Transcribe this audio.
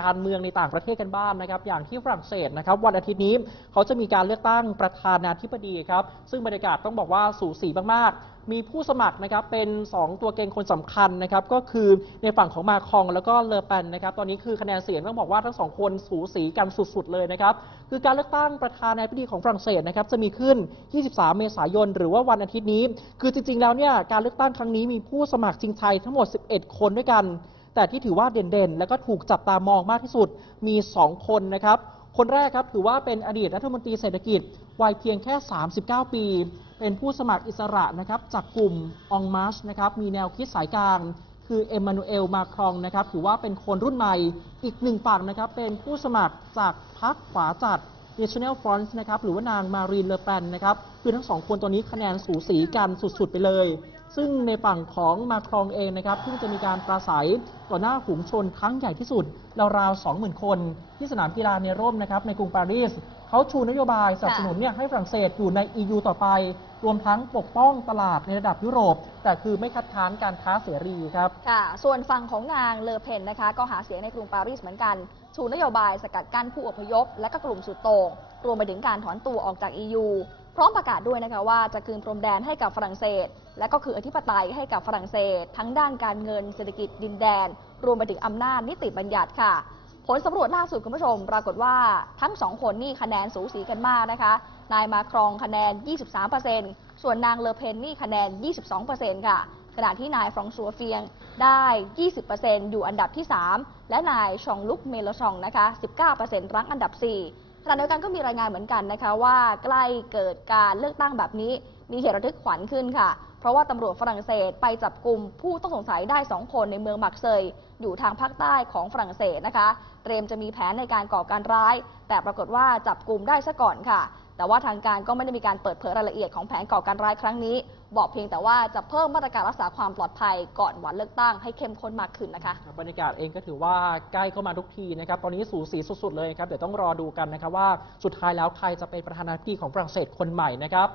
การเมืองในต่างประเทศกันบ้างนะครับ อย่างที่ฝรั่งเศสนะครับ วันอาทิตย์นี้เขาจะมีการเลือกตั้งประธานาธิบดีครับ ซึ่งบรรยากาศต้องบอกว่าสูสีมากๆ มีผู้สมัครนะครับเป็น 2 ตัวเก่งคนสำคัญนะครับ ก็คือในฝั่งของมาคองแล้วก็เลอเปนนะครับ ตอนนี้คือคะแนนเสียงต้องบอกว่าทั้งสองคนสูสีกันสุดๆเลยนะครับ คือการเลือกตั้งประธานาธิบดีของฝรั่งเศสนะครับจะมีขึ้น 23 เมษายน หรือว่าวันอาทิตย์นี้ คือจริงๆแล้วเนี่ยการเลือกตั้งครั้งนี้มีผู้สมัครจริงไทยทั้งหมด 11 คนด้วยกัน แต่ที่ถือว่าเด่นๆ แล้วก็ถูกจับตามองมากที่สุดมี 2 คนนะครับ คนแรกครับถือว่าเป็นอดีตรัฐมนตรีเศรษฐกิจ วัยเพียงแค่ 39 ปี เป็นผู้สมัครอิสระนะครับจากกลุ่มองมาชนะครับมีแนวคิดสายกลางคือเอมมานูเอลมาครองนะครับถือว่าเป็นคนรุ่นใหม่อีกหนึ่งฝั่งนะครับเป็นผู้สมัครจากพรรคขวาจัด National Front นะครับหรือว่านางมารีนเลอแปนนะครับคือทั้งสองคนตัวนี้คะแนนสูสีกันสุดๆไปเลย ซึ่งในฝั่งของมาครองเองนะครับเพิ่งจะมีการปราศัยต่อหน้าฝูงชนครั้งใหญ่ที่สุดราวๆ20,000 คน ที่สนามกีฬาเนร่มนะครับในกรุงปารีสเขาชูนโยบายสนับสนุนเนี่ยให้ฝรั่งเศสอยู่ใน EU ต่อไป รวมทั้งปกป้องตลาดในระดับยุโรป แต่คือไม่คัดค้านการค้าเสรีครับค่ะ ส่วนฝั่งของนางเลอเพนนะคะ ก็หาเสียงในกรุงปารีสเหมือนกัน ชูนโยบายสกัดกั้นผู้อพยพ และก็กลุ่มสุดโต่งรวมไปถึงการถอนตัวออกจาก EU พร้อมประกาศด้วยนะคะว่าจะคืนพรมแดนให้กับฝรั่งเศส และก็คืออธิปไตยให้กับฝรั่งเศส ทั้งด้านการเงินเศรษฐกิจดินแดน รวมไปถึงอำนาจนิติบัญญัติค่ะ ผลสำรวจล่าสุดคุณผู้ชม ปรากฏว่าทั้งสองคนนี่คะแนนสูสีกันมากนะคะ นายมาครองคะแนน 23%ส่วนนางเลอเพนนี่คะแนน 22%ค่ะขณะที่นายฟรองซัวเฟียงได้ 20%อยู่อันดับที่ 3 และนายชองลุกเมลชองนะคะ 19%รั้งอันดับ 4 ขณะเดียวกันก็มีรายงานเหมือนกันนะคะว่าใกล้เกิดการเลือกตั้งแบบนี้มีเหตุระทึกขวัญขึ้นค่ะ เพราะว่าตำรวจฝรั่งเศสไปจับกลุ่มผู้ต้องสงสัยได้ 2 คนในเมืองมักเซยอยู่ทางภาคใต้ของฝรั่งเศสนะคะ เตรียมจะมีแผนในการก่อการร้าย แต่ปรากฏว่าจับกลุ่มได้ซะก่อนค่ะ แต่ว่าทางการก็ไม่ได้มีการเปิดเผยรายละเอียดของแผนก่อการร้ายครั้งนี้ บอกเพียงแต่ว่าจะเพิ่มมาตรการรักษาความปลอดภัยก่อนวันเลือกตั้งให้เข้มข้นมากขึ้นนะคะบรรยากาศเองก็ถือว่าใกล้เข้ามาทุกทีนะครับตอนนี้สูสีสุดๆเลยครับเดี๋ยวต้องรอดูกันนะครับว่าสุดท้ายแล้วใครจะเป็นประธานาธิบดีของฝรั่งเศสคนใหม่นะครับ